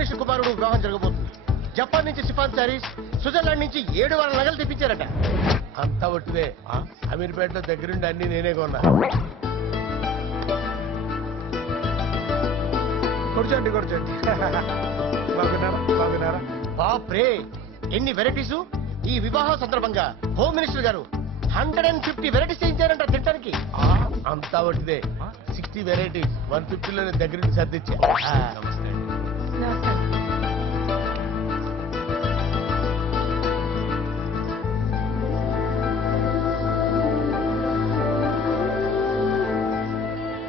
Minister కుమారుడు వివాహం జరగబోతుంది. జపాన్ నుంచి సిఫాన్ శారీస్, స్విట్జర్లాండ్ నుంచి 7 వారాల నగలు తెప్పించారట. అంతా ఒట్టిదే. అమీర్పేటలో దగ్గరుండి అన్ని నేనే కొన్నా. కూర్చోండి కూర్చోండి. బాగున్నారా? బాప్రే, ఎన్ని వెరైటీసు! ఈ వివాహ సందర్భంగా హోమ్ మినిస్టర్ గారు 150 వెరైటీస్ చేయించారంట తినడానికి. అంతా ఒట్టిదే. 60 వెరైటీస్ 150లో దగ్గరుండి సర్దిచ్చా.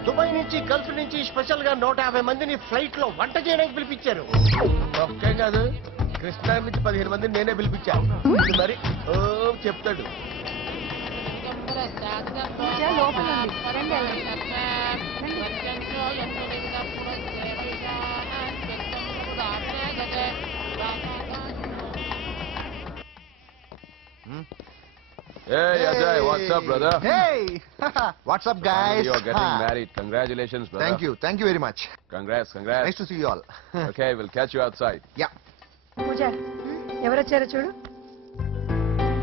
దుబాయ్ నుంచి, గల్ఫ్ నుంచి స్పెషల్ గా 150 మందిని ఫ్లైట్ లో వంట చేయడానికి పిలిపించారు. ఒక్కే కాదు, కృష్ణా నుంచి 15 మందిని నేనే పిలిపించాను. ఇది మరి ఓ చెప్తాడు. Hey Ajay, what's up, brother? Hey, what's up, guys? You're getting married. Congratulations, brother. Thank you very much. Congrats. Nice to see you all. Okay, we'll catch you outside. Yeah. పూజ, ఎవరొచ్చారో చూడు.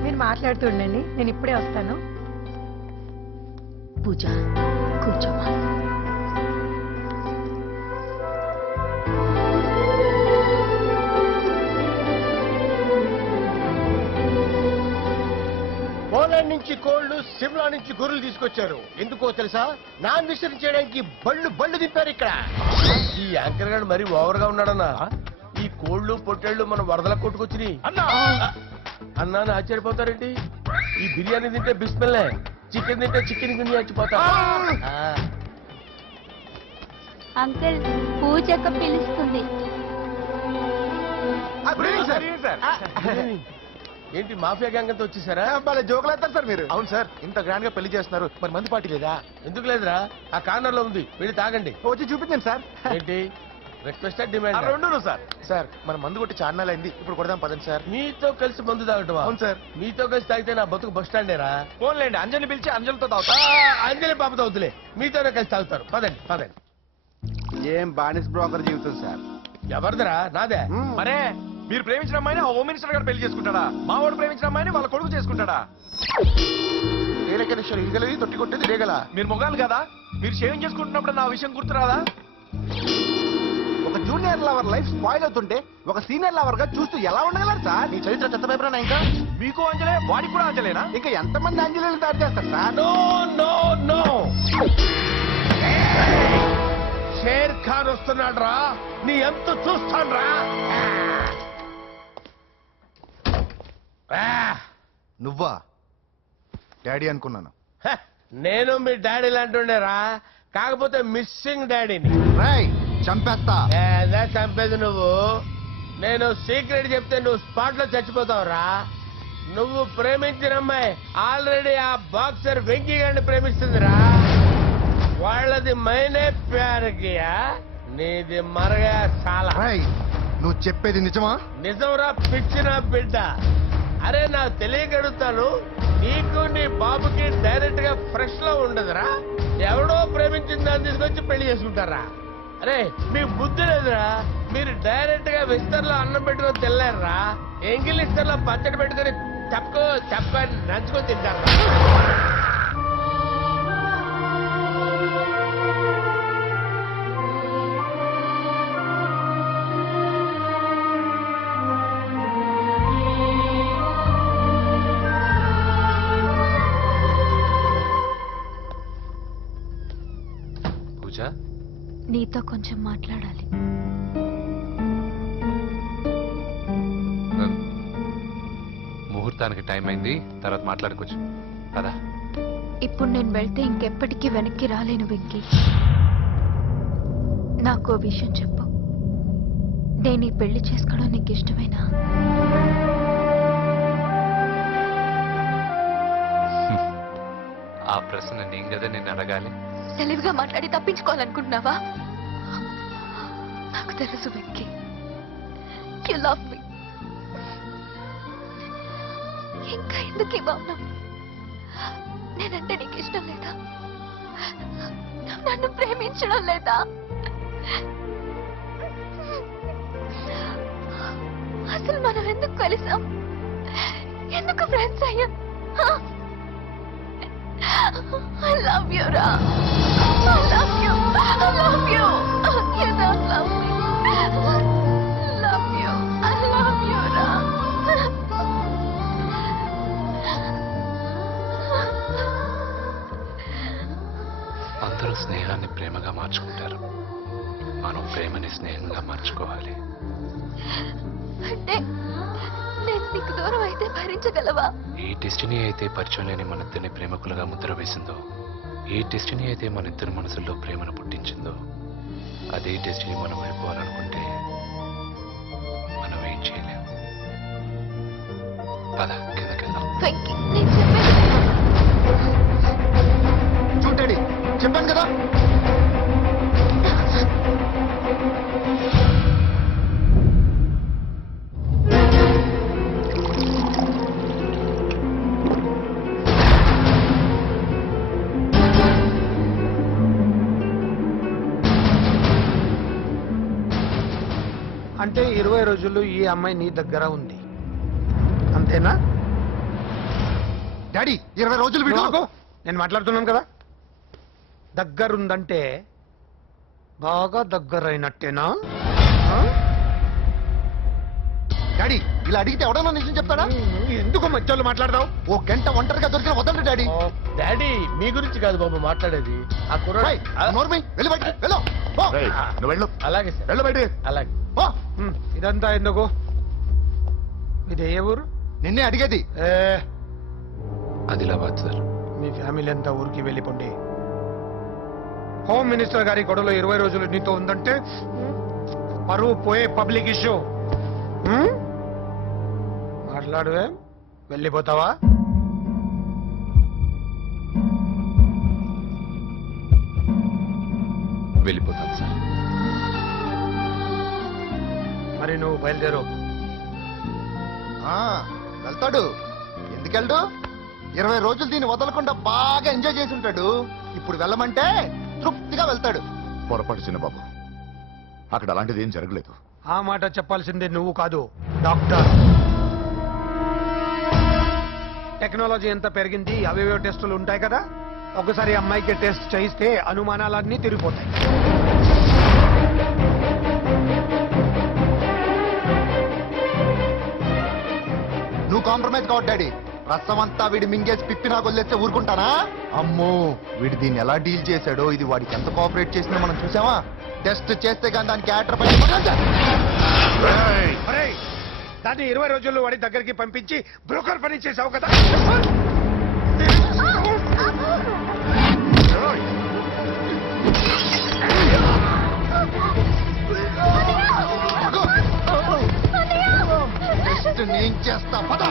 మీరు మాట్లాడుతుండండి, నేను ఇప్పుడే వస్తాను. పూజ, కూర్చోమా. పోలాండ్ నుంచి కోళ్లు, సిమ్లా నుంచి గొర్రెలు తీసుకొచ్చారు. ఎందుకో తెలుసా? నాన్ వెజిటేరియన్ చేయడానికి బళ్ళు దింపారు ఇక్కడ. ఈ యాంకర్ గారు మరి ఓవర్ గా ఉన్నాడన్నా. ఈ కోళ్లు పొట్టేళ్లు మనం వరదల కొట్టుకొచ్చినాయి అన్నాను. ఆశ్చర్యపోతారేంటి? ఈ బిర్యానీ తింటే బిస్మిల్లే, చికెన్ తింటే చికెన్ గిన్నె చచ్చిపోతా. అంకుల్, పూజక్క పిలుస్తుంది. ఏంటి మాఫియా గ్యాంగ్ అంతా వచ్చేసారా? జోకులు వేస్తారు సార్ మీరు. అవును సార్, ఇంత గ్రాండ్ గా పెళ్లి చేస్తున్నారు, మరి మందు పార్టీ లేదా? ఎందుకు లేదురా, ఆ కార్నర్ లో ఉంది, వెళ్ళి తాగండి. వచ్చి చూపించండి సార్. ఏంటి రిక్వెస్ట్ డిమాండ్? రెండు సార్. సార్, మన మందు కొట్టి చాన్నాలు అయింది, ఇప్పుడు కొడదాం పదండి సార్. మీతో కలిసి మందు తాగటమా? అవును సార్. మీతో కలిసి తాగితే నా బతుకు బస్ స్టాండేరా? ఫోన్లేండి, అంజలి పిలిచి అంజలితో తాగుతా. అంజలి పాప తాగుతులే, మీతోనే కలిసి తాగుతారు. పదండి పదండి. ఏం బానిస్ బ్రోకర్ జీవితం సార్. ఎవరిదిరా? నాదే. మరే, మీరు ప్రేమించిన అమ్మాయిని హోమ్ మినిస్టర్ గారు పెళ్లి చేసుకుంటాడా? మా వాడు ప్రేమించిన అమ్మాయిని వాళ్ళ కొడుకు చేసుకుంటాడా? ఇగలది తొట్టి కొట్టేది రేగల. మీరు మొగాలు కదా, మీరు షేవింగ్ చేసుకుంటున్నప్పుడు నా విషయం గుర్తురాదా? ఒక జూనియర్ లవర్ లైఫ్ స్పాయిల్ అవుతుంటే ఒక సీనియర్ లవర్ గా చూస్తూ ఎలా ఉండగలరు సార్? ఈ చరిత్ర చెత్త పేపర్ ఇంకా మీకు అంజలే, వాడికి కూడా అంజలేనా? ఇంకా ఎంతమంది అంజలీలు తయారు చేస్తారు sir? No no no, Sher Khan వస్తున్నాడు రా, నీ ఎంత చూస్తాను రా. నువ్వా? డాడీ అనుకున్నాను. నేను మీ డాడీ లాంటి రా, కాకపోతే మిస్సింగ్ డాడీని. చంపేస్తా. చంపేది నువ్వు. నేను సీక్రెట్ చెప్తే నువ్వు స్పాట్ లో చచ్చిపోతావురా. నువ్వు ప్రేమించిన అమ్మాయి ఆల్రెడీ ఆ బాక్సర్ వెంకీ గారిని ప్రేమిస్తుందిరా. వాళ్ళది మైనే ప్యార్ కియా, నీది మరగా చాలా. నువ్వు చెప్పేది నిజమా? నిజంరా పిచ్చిన బిడ్డ. అరే నాకు తెలియగడుగుతాను, నీకు నీ బాబుకి డైరెక్ట్ గా ఫ్రెష్ లో ఉండదురా. ఎవడో ప్రేమించిన దాన్ని తీసుకొచ్చి పెళ్లి చేసుకుంటారా? అరే మీ బుద్ధి లేదురా. మీరు డైరెక్ట్ గా విస్తర్లో అన్నం పెట్టుకొని తినలేరురా. ఎంగిల్ ఇస్తర్లో పచ్చడి పెట్టుకొని తక్కువ నంచుకొని తింటారా? నీతో కొంచెం మాట్లాడాలి. ముహూర్తానికి టైం అయింది, తర్వాత మాట్లాడుకోవచ్చు కదా. ఇప్పుడు నేను వెళ్తే ఇంకెప్పటికీ వెనక్కి రాలేను వెంకీ. నాకు ఓ విషయం చెప్పు, నేను ఈ పెళ్లి చేసుకోవడం నీకు ఇష్టమేనా? ఆ ప్రశ్న నేను కదా నిన్ను అడగాలి. తెలివిగా మాట్లాడి తప్పించుకోవాలనుకుంటున్నావా? నాకు తెలుసు వెంకీ, యు లవ్ మీ. ఇంకా ఎందుకు ఈ మౌనం? నేనంటే నీకు ఇష్టం లేదా? నన్ను ప్రేమించడం లేదా? అసలు మనం ఎందుకు కలిసాం? ఎందుకు ఫ్రెండ్స్ అయ్యాం? I love you, Ra. I love you. I love you. You don't love me. Love you. I love you, Ra. అందరూ స్నేహాన్ని ప్రేమగా మార్చుకుంటారు. మనం ప్రేమని స్నేహంగా మార్చుకోవాలి. అంటే నేను నీకు దూరం అయితే భరించగలవా? ఏ డెస్టినీ అయితే పరిచయం లేని మన ఇద్దరిని ప్రేమకులుగా ముద్ర వేసిందో, ఏ డెస్టినీ అయితే మన ఇద్దరి మనసుల్లో ప్రేమను పుట్టించిందో, అదే డెస్టినీ మనం వెళ్ళిపోవాలనుకుంటే మనం ఏం చేయలేం. పద కిందకెళ్దాం. వెంకీ, నేను చెప్పేది చూడండి, చెప్పాను కదా. అంటే 20 రోజులు ఈ అమ్మాయి నీ దగ్గర ఉంది, అంతేనా? డాడీ 20 రోజులు వీడు నువ్వు ఆగు. నేను మాట్లాడుతున్నాను కదా. దగ్గరుందంటే బాగా దగ్గరైనట్టేనా? ఆ? డాడీ ఇలా అడిగితే ఎవడన్నా నిజం చెప్తాడా? ఎందుకు మధ్యలో మాట్లాడదావు? ఓ గంట ఒంటరిగా దొరికిన వదలండి డాడీ. డాడీ మీ గురించి కాదు బాబు మాట్లాడేది. ఆ కుర్రాడు రేయ్, నోర్మి, వెళ్ళి బయటికి వెళ్ళు. పో. నువ్వు వెళ్ళు అలాగే సార్, వెళ్ళు బయట. అలాగే. పో. ఇదంతా ఎందుకు? ఇది ఏ ఊరు? నిన్నే అడిగేది. ఏ, ఆదిలాబాద్ సార్. మీ ఫ్యామిలీ అంతా ఊరికి వెళ్ళిపోండి. హోమ్ మినిస్టర్ గారి గొడవలో 20 రోజులు నీతో ఉందంటే పరువు పోయే పబ్లిక్ ఇష్యూ. మాట్లాడువే, వెళ్ళిపోతావా? వెళ్ళిపోతాం సార్. మరి నువ్వు బయలుదేరు. ఆ, వెళ్తాడు. ఎందుకెళ్ళడు? 20 రోజులు దీన్ని వదలకుండా బాగా ఎంజాయ్ చేసి ఉంటాడు. ఇప్పుడు వెళ్ళమంటే తృప్తిగా వెళ్తాడు. పొరపాటు చిన్నబాబు, అక్కడ అలాంటిది ఏం జరగలేదు. ఆ మాట చెప్పాల్సిందే నువ్వు కాదు, డాక్టర్. టెక్నాలజీ ఎంత పెరిగింది, అవేవో టెస్టులు ఉంటాయి కదా. ఒకసారి అమ్మాయికి టెస్ట్ చేయిస్తే అనుమానాలన్నీ తిరిగిపోతాయి. నువ్వు కాంప్రమైజ్ కావద్దు డాడీ. రసం అంతా వీడి మింగేసి పిప్పి నాకు వదిలేస్తే ఊరుకుంటానా? అమ్మో, వీడు దీన్ని ఎలా డీల్ చేశాడో, ఇది వాడికి ఎంత కోఆపరేట్ చేసిందో మనం చూసావా? టెస్ట్ చేస్తే కానీ దానికి యాటర్ పై ఒరేయ్, దాన్ని 20 రోజుల్లో వాడి దగ్గరికి పంపించి బ్రోకర్ పని చేసావు కదా. టెస్ట్ నేను చేస్తా. పద.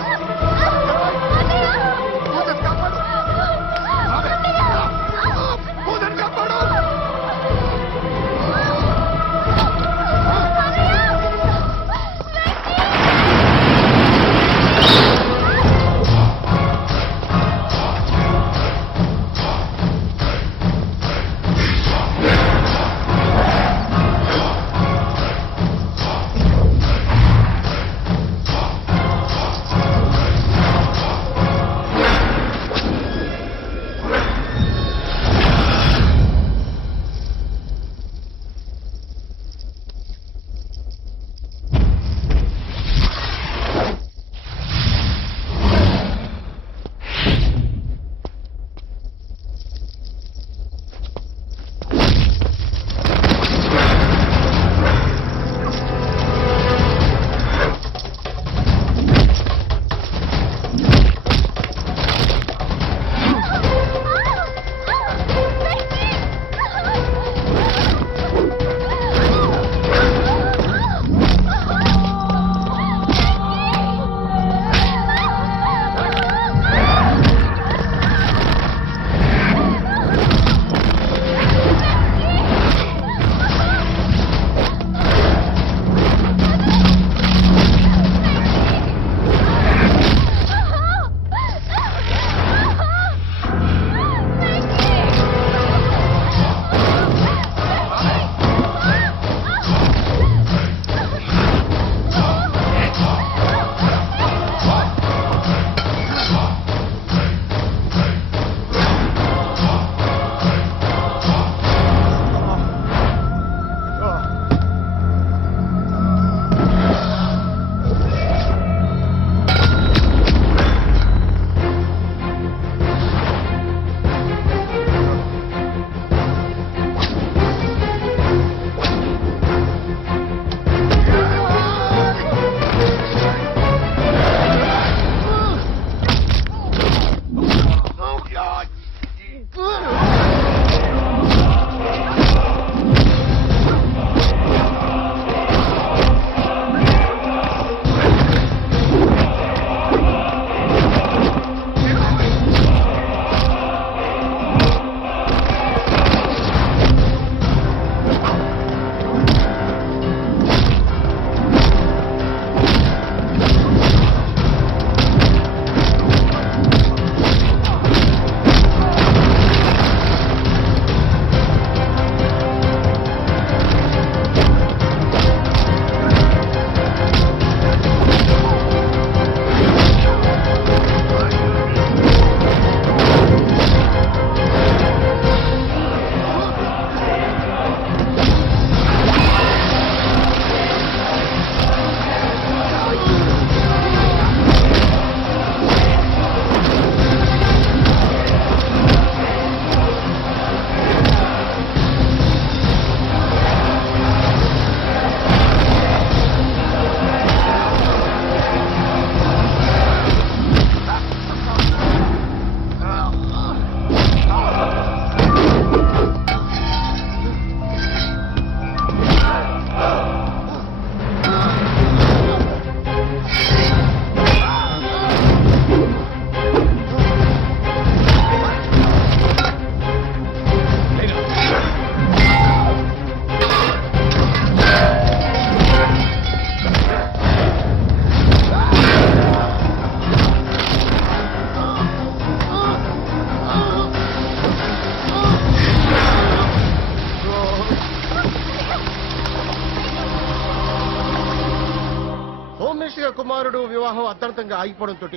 కుమారుడు వివాహం అర్థాంతంగా ఆగిపోవడంతో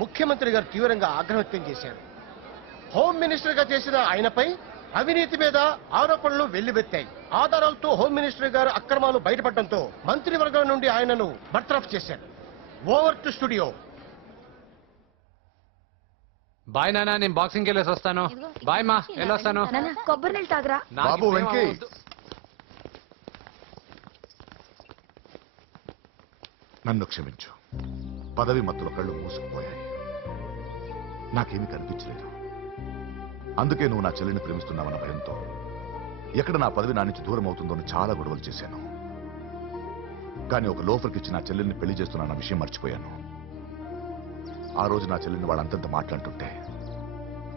ముఖ్యమంత్రి గారు తీవ్రంగా ఆగ్రహం వ్యక్తం చేశారు. హోమ్ మినిస్టర్ గా చేసిన ఆయనపై అవినీతి మీద ఆరోపణలు వెల్లువెత్తాయి. ఆధారాలతో హోమ్ మినిస్టర్ గారు అక్రమాలు బయటపడడంతో మంత్రివర్గం నుండి ఆయనను బర్తరఫ్ చేశారు. Over to studio. బాయ్ నాన్న, నేను బాక్సింగ్కి వెళ్ళేసి వస్తాను. బాయ్ మా, వెళ్ళొస్తాను. కొబ్బరి నీళ్ళు తాగరా. నాకు బాబు, ఇప్పుడేం వెంకీ. అవ్వద్దు. నన్ను క్షమించు. పదవి మత్తులో కళ్ళు మూసుకుపోయాయి. నాకేమీ కనిపించలేదు. అందుకే నువ్వు నా చెల్లిని ప్రేమిస్తున్నావన్న భయంతో ఎక్కడ నా పదవి నా నుంచి దూరం అవుతుందో అని చాలా గొడవలు చేశాను. కానీ ఒక లోఫర్కి ఇచ్చి నా చెల్లెల్ని పెళ్లి చేస్తున్నా విషయం మర్చిపోయాను. ఆ రోజు నా చెల్లిని వాళ్ళంతంత మాట్లాడుతుంటే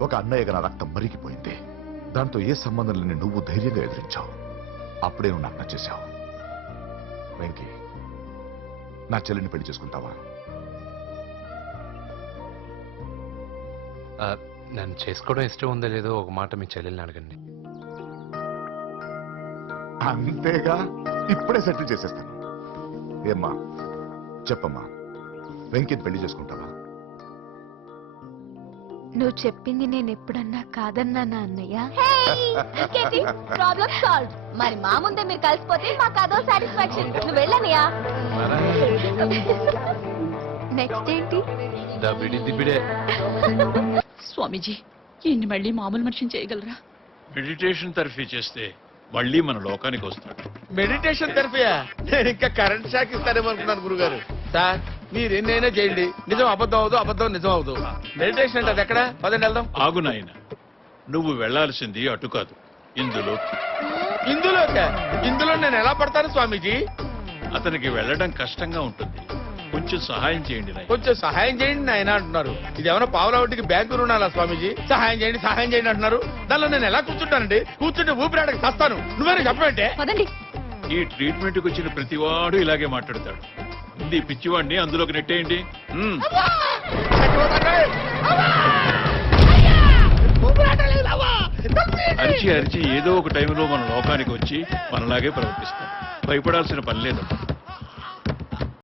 ఒక అన్నయ్యగా నా రక్తం మరిగిపోయింది. దాంతో ఏ సంబంధం లేని నువ్వు ధైర్యంగా ఎదిరించావు. అప్పుడే నువ్వు నాకు నచ్చేశావు. వెంకీ, నా చెల్లిని పెళ్లి చేసుకుంటావా? ఆ, నన్ను చేసుకోవడం ఇష్టం ఉందో లేదో ఒక మాట మీ చెల్లెల్ని అడగండి. అంతేగా, ఇప్పుడే సెటిల్ చేసేస్తాను. ఏమ్మా చెప్పమ్మా, వెంకీని పెళ్లి చేసుకుంటావా? నువ్వు చెప్పింది నేను ఎప్పుడన్నా కాదన్నానా అన్నయ్య? Problem solve. మరి మా ముందే మీరు కలిసిపోతే మాకు అదో సాటిస్ఫాక్షన్. నువ్వు వెళ్ళనయ్యా. నెక్స్ట్ ఏంటి? దిబిడే. స్వామీజీ, ఈయన్ని మళ్ళీ మామూలు మనిషిని చేయగలరా? మెడిటేషన్ థెరపీ చేస్తే మళ్ళీ మన లోకానికి వస్తాడు. మెడిటేషన్ థెరపీయా? నేను ఇంకా కరెంట్ షాక్ ఇస్తారేమో అనుకున్నాను గురుగారు. సార్, మీరు ఎన్నైనా చేయండి, నిజం అబద్ధం అవదు, అబద్ధం నిజం అవదు. మెడిటేషన్ అంటే అది ఎక్కడ? పదండి వెళ్దాం. ఆగు నాయన, నువ్వు వెళ్లాల్సింది అటు కాదు, ఇందులో. ఇందులో నేను ఎలా పడతాను స్వామీజీ? అతనికి వెళ్ళడం కష్టంగా ఉంటుంది. కొంచెం సహాయం చేయండి నాయన. కొంచెం సహాయం చేయండి నాయన అంటున్నారు. ఇది ఏమైనా పావుల వడ్డీకి బ్యాంకు రుణాలా స్వామీజీ? సహాయం చేయండి అంటున్నారు. దానిలో నేను ఎలా కూర్చుంటానండి? కూర్చుంటే ఊపిరాడకి చస్తాను. నువ్వేనా చెప్పమంటే? పదండి. ఈ ట్రీట్మెంట్కి వచ్చిన ప్రతివాడు ఇలాగే మాట్లాడతాడు. ఇది పిచ్చివాడిని అందులోకి నెట్టేయండి. అరిచి అరిచి ఏదో ఒక టైంలో మన లోకానికి వచ్చి మనలాగే ప్రవర్తిస్తాం. భయపడాల్సిన పని లేదు.